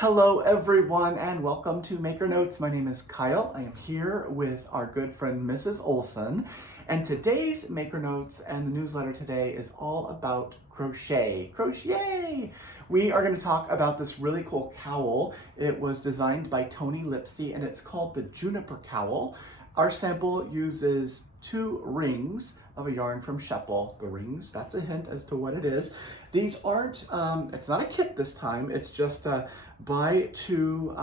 Hello everyone and welcome to Maker Notes. My name is Kyle. I am here with our good friend Mrs. Olson, and today's Maker Notes and the newsletter today is all about crochet. Crochet! We are going to talk about this really cool cowl. It was designed by Tony Lipsy and it's called the Juniper cowl. Our sample uses 2 rings of a yarn from Sheppel. The rings, that's a hint as to what it is. These aren't, it's not a kit this time, it's just buy 2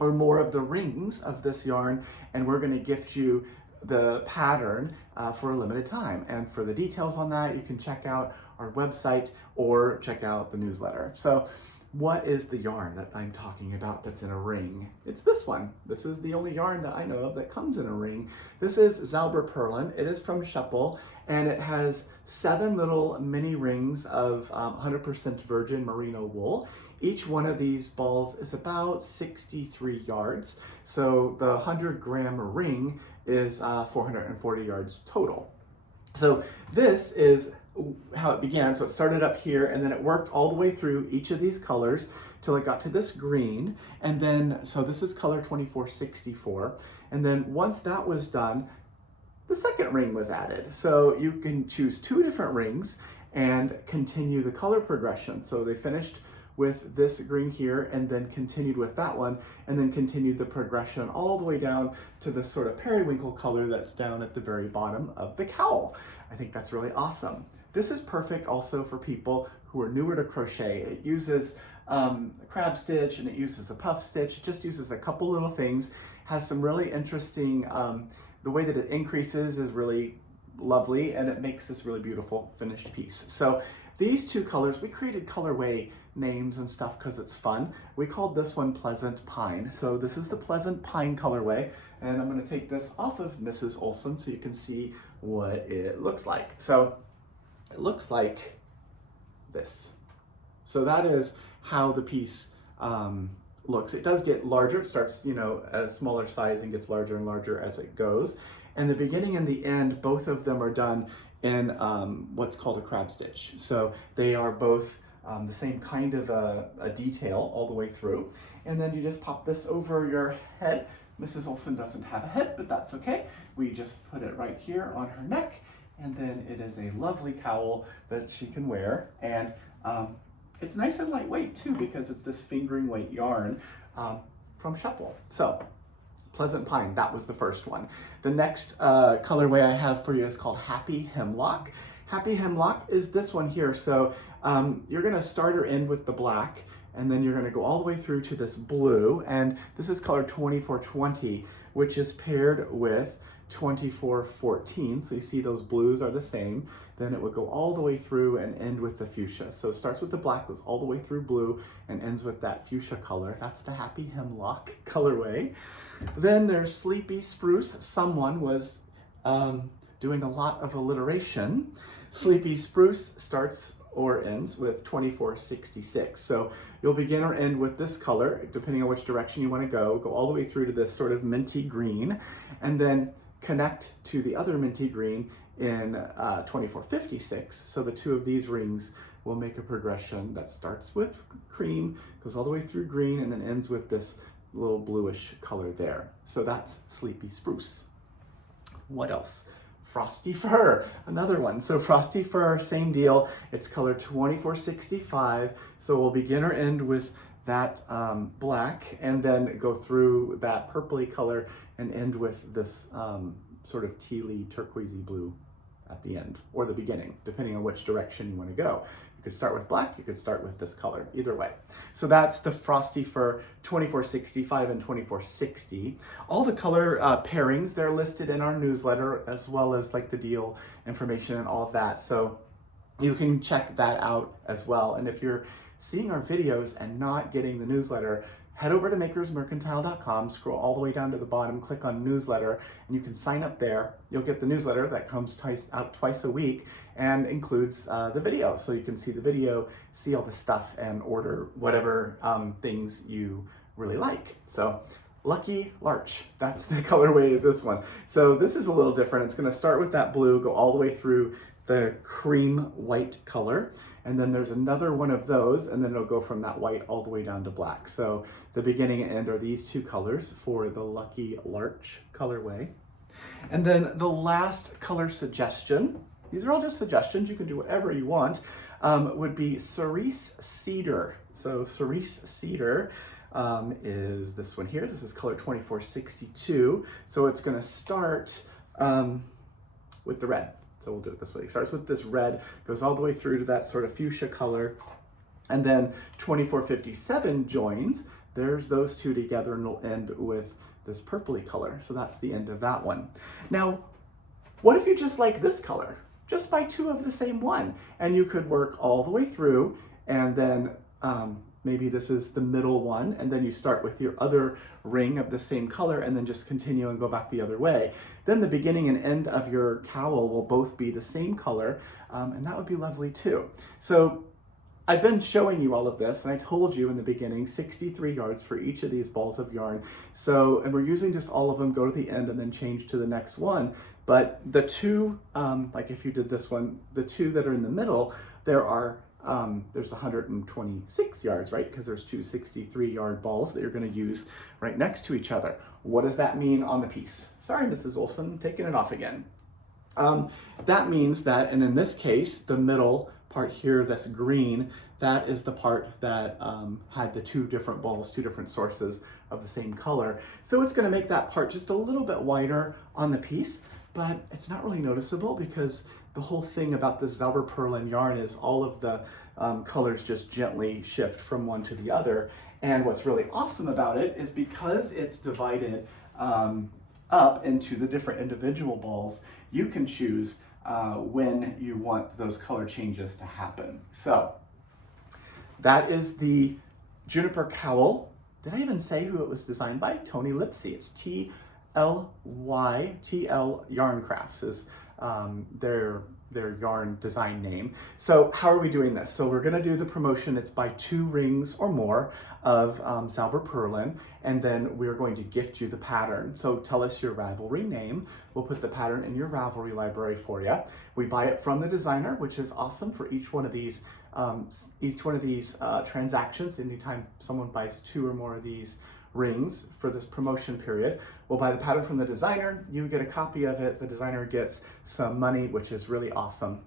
or more of the rings of this yarn and we're gonna gift you the pattern for a limited time. And for the details on that, you can check out our website or check out the newsletter. So what is the yarn that I'm talking about that's in a ring? It's this one. This is the only yarn that I know of that comes in a ring. This is Zauberperlen. It is from Sheppel, and it has 7 little mini rings of 100% virgin merino wool. Each one of these balls is about 63 yards. So the 100-gram ring is 440 yards total. So this is how it began. So it started up here and then it worked all the way through each of these colors till it got to this green. And then, so this is color 2464. And then once that was done, the second ring was added. So you can choose 2 different rings and continue the color progression. So they finished with this green here and then continued with that one and then continued the progression all the way down to this sort of periwinkle color that's down at the very bottom of the cowl. I think that's really awesome. This is perfect also for people who are newer to crochet. It uses a crab stitch and it uses a puff stitch. It just uses a couple little things, has some really interesting, the way that it increases is really lovely and it makes this really beautiful finished piece. So these 2 colors, we created Colorway names and stuff because it's fun. We called this one Pleasant Pine. So this is the Pleasant Pine colorway, and I'm going to take this off of Mrs. Olson so you can see what it looks like. So it looks like this. So that is how the piece looks. It does get larger. It starts, at a smaller size and gets larger and larger as it goes. And the beginning and the end, both of them are done in what's called a crab stitch. So they are both the same kind of a detail all the way through. And then you just pop this over your head. Mrs. Olson doesn't have a head, but that's okay. We just put it right here on her neck, and then it is a lovely cowl that she can wear. And it's nice and lightweight too, because it's this fingering weight yarn from Sheppel. So Pleasant Pine, that was the first one. The next colorway I have for you is called Happy Hemlock. Happy Hemlock is this one here. So you're gonna start or end with the black, and then you're gonna go all the way through to this blue, and this is color 2420, which is paired with 2414. So you see those blues are the same. Then it would go all the way through and end with the fuchsia. So it starts with the black, goes all the way through blue, and ends with that fuchsia color. That's the Happy Hemlock colorway. Then there's Sleepy Spruce. Someone was doing a lot of alliteration. Sleepy Spruce starts or ends with 2466. So you'll begin or end with this color, depending on which direction you want to go all the way through to this sort of minty green, and then connect to the other minty green in 2456. So the 2 of these rings will make a progression that starts with cream, goes all the way through green, and then ends with this little bluish color there. So that's Sleepy Spruce. What else? Frosty Fur, another one. So Frosty Fur, same deal. It's color 2465. So we'll begin or end with that black and then go through that purpley color and end with this sort of tealy turquoisey blue at the end or the beginning, depending on which direction you want to go. You could start with black, you could start with this color, either way. So that's the Frosty Fur 2465 and 2460. All the color pairings, they're listed in our newsletter, as well as like the deal information and all of that. So you can check that out as well. And if you're seeing our videos and not getting the newsletter, head over to makersmercantile.com, scroll all the way down to the bottom, click on newsletter, and you can sign up there. You'll get the newsletter that comes out twice a week and includes the video. So you can see the video, see all the stuff, and order whatever things you really like. So Lucky Larch, that's the colorway of this one. So this is a little different. It's gonna start with that blue, go all the way through the cream white color, and then there's another one of those, and then it'll go from that white all the way down to black. So the beginning and end are these two colors for the Lucky Larch colorway. And then the last color suggestion, these are all just suggestions, you can do whatever you want, would be Cerise Cedar. So Cerise Cedar is this one here. This is color 2462. So it's going to start with the red. So we'll do it this way. It starts with this red, goes all the way through to that sort of fuchsia color, and then 2457 joins. There's those two together, and it'll end with this purpley color. So that's the end of that one. Now, what if you just like this color? Just buy two of the same one, and you could work all the way through, and then maybe this is the middle one, and then you start with your other ring of the same color and then just continue and go back the other way. Then the beginning and end of your cowl will both be the same color, and that would be lovely too. So I've been showing you all of this, and I told you in the beginning, 63 yards for each of these balls of yarn. So, and we're using just all of them, go to the end and then change to the next one. But the two, like if you did this one, the two that are in the middle, there's 126 yards, right? Because there's two 63-yard balls that you're going to use right next to each other. What does that mean on the piece? Sorry, Mrs. Olson, taking it off again. That means that, and in this case, the middle part here that's green, that is the part that had the two different balls, two different sources of the same color. So it's going to make that part just a little bit wider on the piece, but it's not really noticeable because the whole thing about this Zauberperlen yarn is all of the colors just gently shift from one to the other. And what's really awesome about it is because it's divided up into the different individual balls, you can choose when you want those color changes to happen. So that is the Juniper cowl. Did I even say who it was designed by? Tony Lipsy. It's TLY Yarn Crafts is their yarn design name. So how are we doing this? So we're gonna do the promotion. It's by 2 rings or more of Zauberperlen, and then we're going to gift you the pattern. So tell us your Ravelry name. We'll put the pattern in your Ravelry library for you. We buy it from the designer, which is awesome for each one of these transactions. Anytime someone buys 2 or more of these rings for this promotion period, we'll buy the pattern from the designer, you get a copy of it, the designer gets some money, which is really awesome.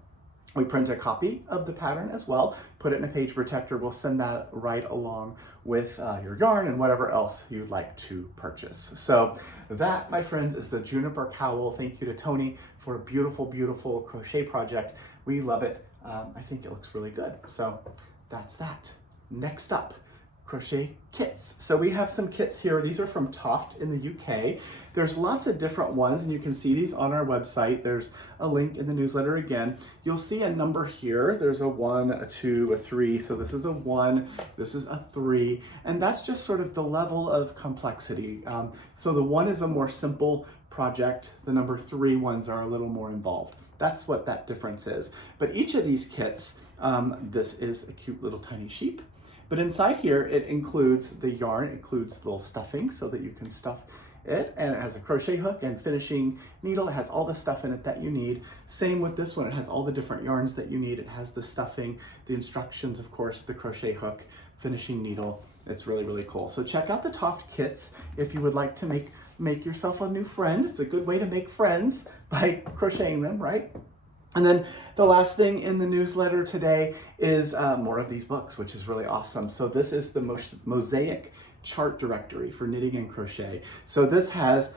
We print a copy of the pattern as well, put it in a page protector, we'll send that right along with your yarn and whatever else you'd like to purchase. So that, my friends, is the Juniper cowl. Thank you to Tony for a beautiful, beautiful crochet project. We love it. I think it looks really good. So that's that. Next up, crochet kits. So we have some kits here. These are from Toft in the UK. There's lots of different ones, and you can see these on our website. There's a link in the newsletter again. You'll see a number here. There's a 1, a 2, a 3. So this is a 1, this is a 3, and that's just sort of the level of complexity. So the 1 is a more simple project. The number 3 ones are a little more involved. That's what that difference is. But each of these kits, this is a cute little tiny sheep. But inside here, it includes the yarn, it includes little stuffing so that you can stuff it, and it has a crochet hook and finishing needle. It has all the stuff in it that you need. Same with this one, it has all the different yarns that you need. It has the stuffing, the instructions, of course, the crochet hook, finishing needle. It's really, really cool. So check out the Toft kits if you would like to make yourself a new friend. It's a good way to make friends by crocheting them, right? And then the last thing in the newsletter today is more of these books, which is really awesome. So this is the Mosaic chart directory for knitting and crochet. So this has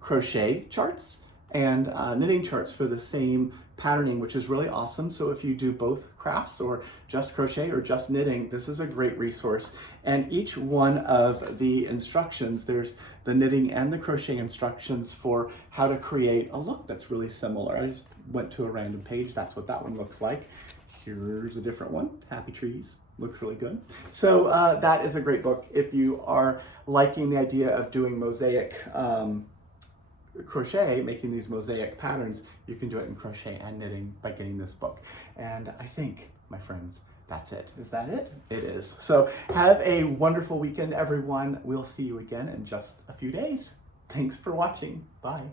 crochet charts and knitting charts for the same patterning, which is really awesome. So if you do both crafts or just crochet or just knitting, this is a great resource. And each one of the instructions, there's the knitting and the crochet instructions for how to create a look that's really similar. I just went to a random page. That's what that one looks like. Here's a different one, Happy Trees. Looks really good. So that is a great book. If you are liking the idea of doing mosaic crochet, making these mosaic patterns, you can do it in crochet and knitting by getting this book. And I think, my friends, that's it. Is that it? It is. So have a wonderful weekend, everyone. We'll see you again in just a few days. Thanks for watching. Bye.